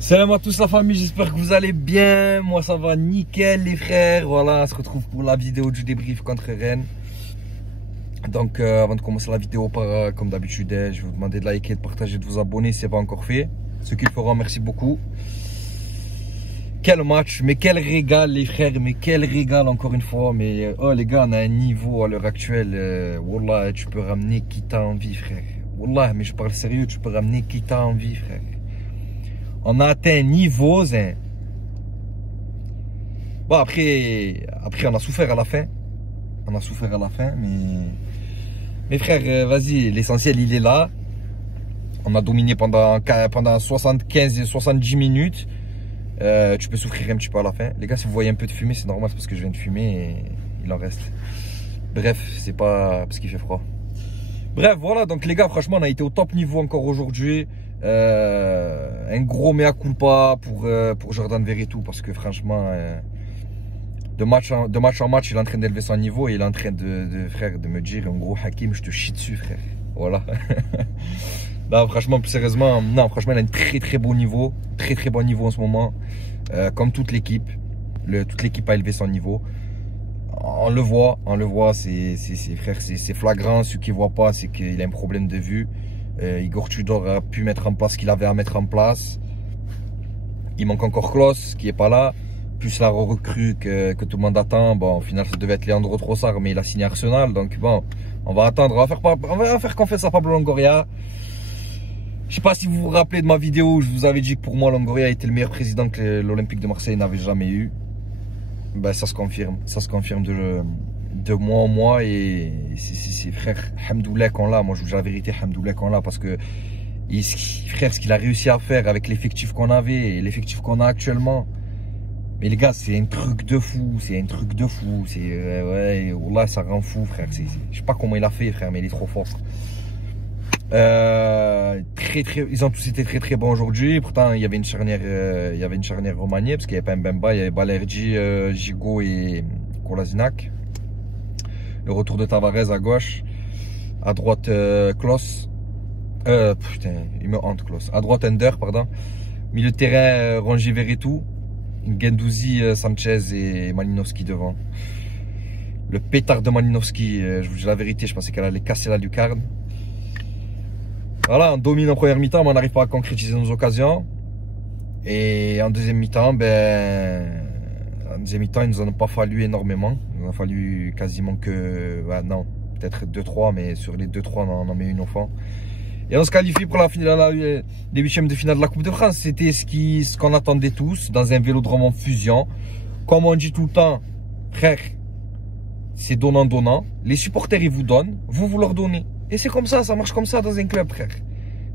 Salam à tous la famille, j'espère que vous allez bien. Moi ça va nickel les frères. Voilà, on se retrouve pour la vidéo du débrief contre Rennes. Donc avant de commencer la vidéo, comme d'habitude, je vais vous demander de liker, de partager, de vous abonner si ce n'est pas encore fait. Ceux qui le feront, merci beaucoup. Quel match, mais quel régal les frères, mais quel régal encore une fois. Mais oh les gars, on a un niveau à l'heure actuelle. Wallah, tu peux ramener qui t'as envie frère. Wallah, mais je parle sérieux, tu peux ramener qui t'as envie frère. On a atteint un niveau, hein. Bon après on a souffert à la fin. On a souffert à la fin, mais frère, vas-y, l'essentiel il est là. On a dominé pendant 75 et 70 minutes. Tu peux souffrir un petit peu à la fin. Les gars, si vous voyez un peu de fumée, c'est normal, c'est parce que je viens de fumer et il en reste. Bref, c'est pas parce qu'il fait froid. Bref, voilà, donc les gars, franchement, on a été au top niveau encore aujourd'hui. Un gros mea culpa pour Jordan Verretou, parce que franchement, de match en match, il est en train d'élever son niveau et il est en train de me dire, en gros, Hakim, je te chie dessus, frère. Voilà. Là, franchement, plus sérieusement, non, franchement, il a un très bon niveau. Très bon niveau en ce moment. Comme toute l'équipe. Toute l'équipe a élevé son niveau. On le voit, c'est flagrant. Ceux qui ne voient pas, c'est qu'il a un problème de vue. Igor Tudor a pu mettre en place ce qu'il avait à mettre en place. Il manque encore Klose, qui n'est pas là. Plus la recrue que tout le monde attend. Bon, au final, ça devait être Leandro Trossard, mais il a signé Arsenal. Donc bon, on va attendre. On va faire confiance à Pablo Longoria. Je sais pas si vous vous rappelez de ma vidéo où je vous avais dit que pour moi Longoria était le meilleur président que l'Olympique de Marseille n'avait jamais eu. Ben ça se confirme. Ça se confirme de mois en mois et c'est frère, hamdoulilah qu'on l'a. Moi je vous dis la vérité, hamdoulilah qu'on l'a, parce que frère, ce qu'il a réussi à faire avec l'effectif qu'on avait et l'effectif qu'on a actuellement. Mais les gars, c'est un truc de fou, c'est ouais, wallah, ça rend fou frère. Je sais pas comment il a fait frère, mais il est trop fort. Ils ont tous été très bons aujourd'hui. Pourtant il y avait une charnière remaniée, parce qu'il n'y avait pas Mbemba, il y avait Balerdi, Gigot et Kolasinac. Le retour de Tavares à gauche, à droite Klose, putain il me hante Klose, à droite Under, pardon. Milieu de terrain Rongier Verretou, Guendouzi, Sanchez et Malinowski devant. Le pétard de Malinowski, je vous dis la vérité, je pensais qu'elle allait casser la lucarne. Voilà, on domine en première mi-temps, mais on n'arrive pas à concrétiser nos occasions. Et en deuxième mi-temps, il nous en a pas fallu énormément. Il nous en a fallu quasiment que, non, peut-être 2-3, mais sur les 2-3, on en met une au fond. Et on se qualifie pour les huitièmes de finale de la Coupe de France. C'était ce qu'on attendait tous, dans un vélodrome en fusion. Comme on dit tout le temps, frère, c'est donnant-donnant. Les supporters, ils vous donnent, vous leur donnez. Et c'est comme ça marche comme ça dans un club, frère.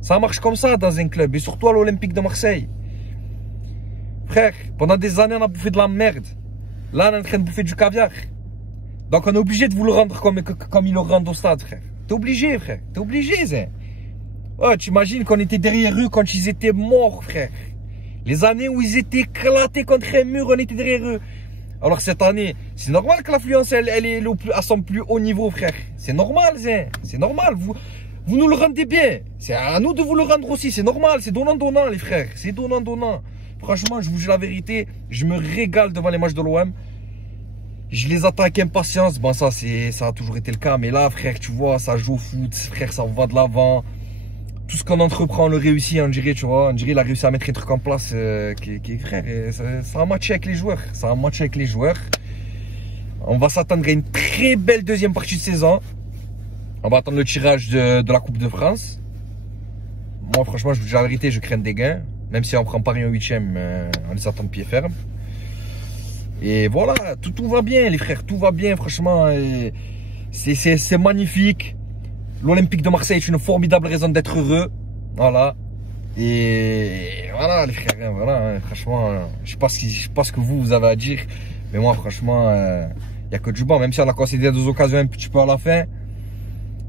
Ça marche comme ça dans un club, et surtout à l'Olympique de Marseille. Frère, pendant des années, on a bouffé de la merde. Là, on est en train de bouffer du caviar. Donc, on est obligé de vous le rendre comme ils le rendent au stade, frère. T'es obligé, frère. T'es obligé, hein. Oh, t'imagines qu'on était derrière eux quand ils étaient morts, frère. Les années où ils étaient éclatés contre un mur, on était derrière eux. Alors cette année, c'est normal que l'affluence elle est à son plus haut niveau, frère. C'est normal, hein. C'est normal. Vous nous le rendez bien. C'est à nous de vous le rendre aussi. C'est normal. C'est donnant-donnant, les frères. C'est donnant-donnant. Franchement, je vous dis la vérité. Je me régale devant les matchs de l'OM. Je les attends avec impatience. Bon, ça a toujours été le cas. Mais là, frère, tu vois, ça joue au foot. Frère, ça va de l'avant. Tout ce qu'on entreprend, on le réussit, on dirait, tu vois. On dirait qu'il a réussi à mettre un truc en place frère, ça a matché avec les joueurs. Ça a matché avec les joueurs. On va s'attendre à une très belle deuxième partie de saison. On va attendre le tirage de la Coupe de France. Moi, franchement, je vous dis la vérité, je crains des gains. Même si on prend Paris en 8e, on les attend de pied ferme. Et voilà, tout va bien, les frères. Tout va bien, franchement. C'est magnifique. L'Olympique de Marseille est une formidable raison d'être heureux. Voilà. Et voilà, les frères. Voilà, franchement, je sais pas ce que vous avez à dire. Mais moi, franchement, il n'y a que du bon. Même si on a concédé des occasions un petit peu à la fin.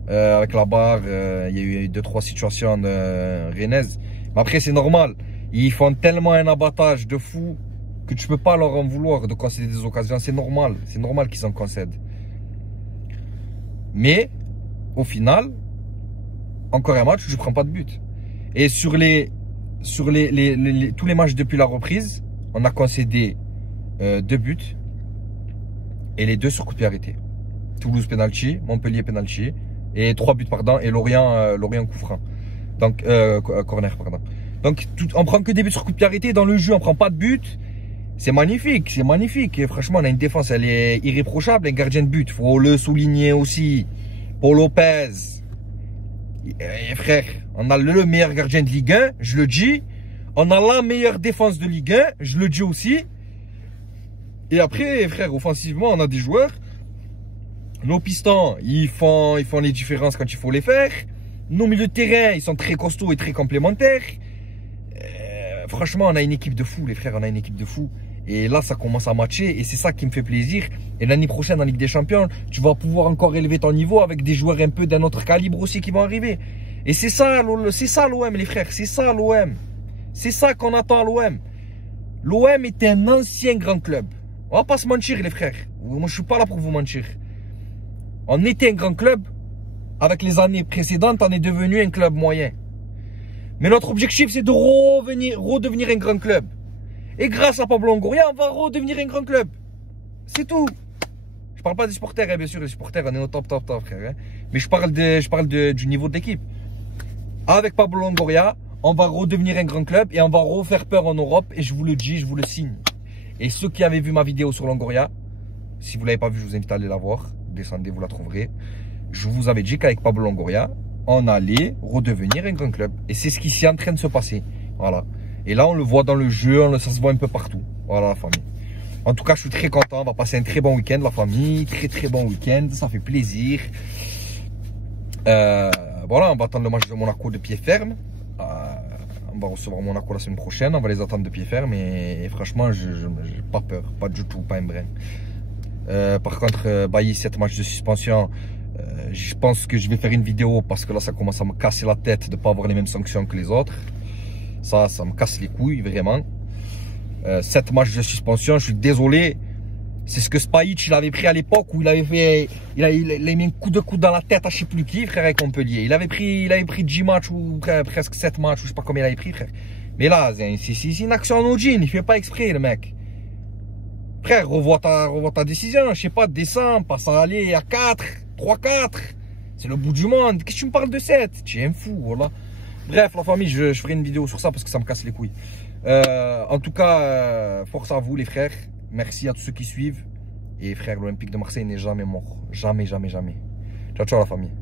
Avec la barre, il y a eu 2-3 situations rennaises. Mais après, c'est normal. Ils font tellement un abattage de fou que tu peux pas leur en vouloir de concéder des occasions. C'est normal. C'est normal qu'ils en concèdent. Mais au final, encore un match où je prends pas de but. Et sur les sur tous les matchs depuis la reprise, on a concédé 2 buts. Et les 2 sur coup de pied arrêté. Toulouse penalty, Montpellier penalty. Et 3 buts, pardon. Et Lorient coup franc. Donc, corner, pardon. Donc, on prend que des buts sur coup de pied arrêté. Dans le jeu, on prend pas de but. C'est magnifique, c'est magnifique. Et franchement, on a une défense, elle est irréprochable. Un gardien de but, faut le souligner aussi. Paul Lopez. Et frère, on a le meilleur gardien de Ligue 1, je le dis. On a la meilleure défense de Ligue 1, je le dis aussi. Et après, frère, offensivement, on a des joueurs. Nos pistons, ils font les différences quand il faut les faire. Nos milieux de terrain, ils sont très costauds et très complémentaires. Franchement, on a une équipe de fous, les frères, on a une équipe de fous. Et là, ça commence à matcher et c'est ça qui me fait plaisir. Et l'année prochaine, en Ligue des Champions, tu vas pouvoir encore élever ton niveau avec des joueurs un peu d'un autre calibre aussi qui vont arriver. Et c'est ça l'OM, les frères, c'est ça l'OM. C'est ça qu'on attend à l'OM. L'OM est un ancien grand club. On va pas se mentir, les frères. Moi, je suis pas là pour vous mentir. On était un grand club. Avec les années précédentes, on est devenu un club moyen. Mais notre objectif, c'est de redevenir un grand club. Et grâce à Pablo Longoria, on va redevenir un grand club. C'est tout. Je parle pas des supporters, hein, bien sûr. Les supporters, on est au top, frère. Hein. Mais je parle du niveau de l'équipe. Avec Pablo Longoria, on va redevenir un grand club et on va refaire peur en Europe. Et je vous le dis, je vous le signe. Et ceux qui avaient vu ma vidéo sur Longoria, si vous ne l'avez pas vu, je vous invite à aller la voir. Descendez, vous la trouverez. Je vous avais dit qu'avec Pablo Longoria, on allait redevenir un grand club. Et c'est ce qui est en train de se passer. Voilà. Et là, on le voit dans le jeu, ça se voit un peu partout. Voilà, la famille. En tout cas, je suis très content. On va passer un très bon week-end, la famille. Très bon week-end. Ça fait plaisir. Voilà, on va attendre le match de Monaco de pied ferme. On va recevoir Monaco la semaine prochaine. On va les attendre de pied ferme. Et franchement, je n'ai pas peur. Pas du tout, pas un brin. Par contre, Bailly, 7 matchs de suspension. Je pense que je vais faire une vidéo parce que là, ça commence à me casser la tête de ne pas avoir les mêmes sanctions que les autres. Ça me casse les couilles, vraiment. 7 matchs de suspension, je suis désolé. C'est ce que Spajic, il avait pris à l'époque où il a mis un coup de coude dans la tête à je sais plus qui, frère, avec Montpellier. Il avait pris 10 matchs ou presque 7 matchs, ou je sais pas combien il avait pris, frère. Mais là, c'est une action en jean, il fait pas exprès, le mec. Frère, revois ta décision, je sais pas, descends, passe à aller à 4, 3-4. C'est le bout du monde. Qu'est-ce que tu me parles de 7? Tu es un fou, voilà. Bref, la famille, je ferai une vidéo sur ça parce que ça me casse les couilles. En tout cas, force à vous, les frères. Merci à tous ceux qui suivent. Et frère, l'Olympique de Marseille n'est jamais mort. Jamais. Ciao, la famille.